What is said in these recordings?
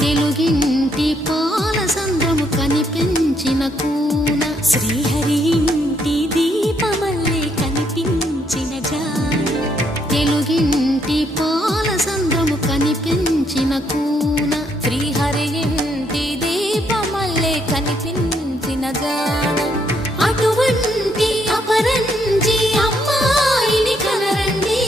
తెలుగింటి పాలసంద్రము కనిపించిన కూన శ్రీహరి ఇంటి దీపమల్లే కనిపించిన జాన తెలుగింటి పాలసంద్రము కనిపించిన కూన శ్రీహరి ఇంటి దీపమల్లే కనిపించిన జాన అటువంటి అపరంజి అమ్మాయిని కనరండి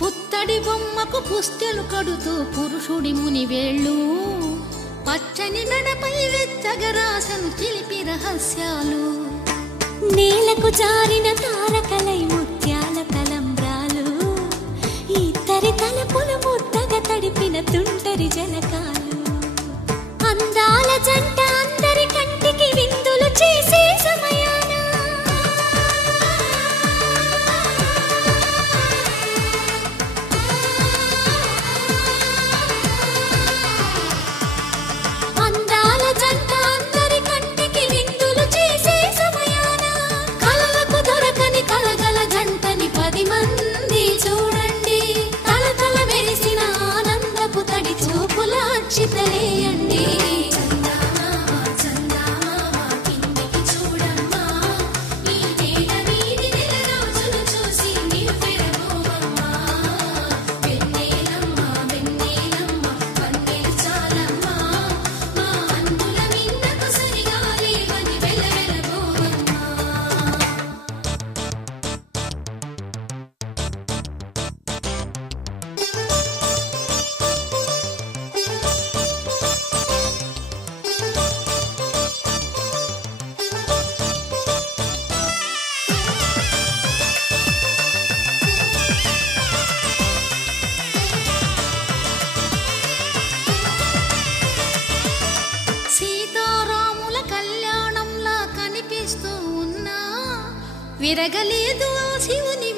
పుత్తడి బొమ్మకు పుస్తెలు కడుతూ పురుషుడి ముని వేళ్ళు పచ్చని నడపై వెచ్చగరాసను చిలిపి రహస్యాలు నేలకు జారిన తారకలై ముత్యాల తలంబ్రాలు ఇద్దరి తలపుల ముద్దగా తడిపిన తుంటరి జలకాలు అందాల జంట అందరి కంటికి విందులు చేసే సమయాన అందాల జంట అందరి కంటికి విందులు చేసే సమయాన కలలకు దొరకని కలగల జంటని 10 మంది చూడండి తలతల మెరిసిన ఆనందపు తడి చూపుల అక్షితలేయండి సీతారాముల కళ్యాణంలా కనిపిస్తూ ఉన్నా విరగలేదు ఆ శివుని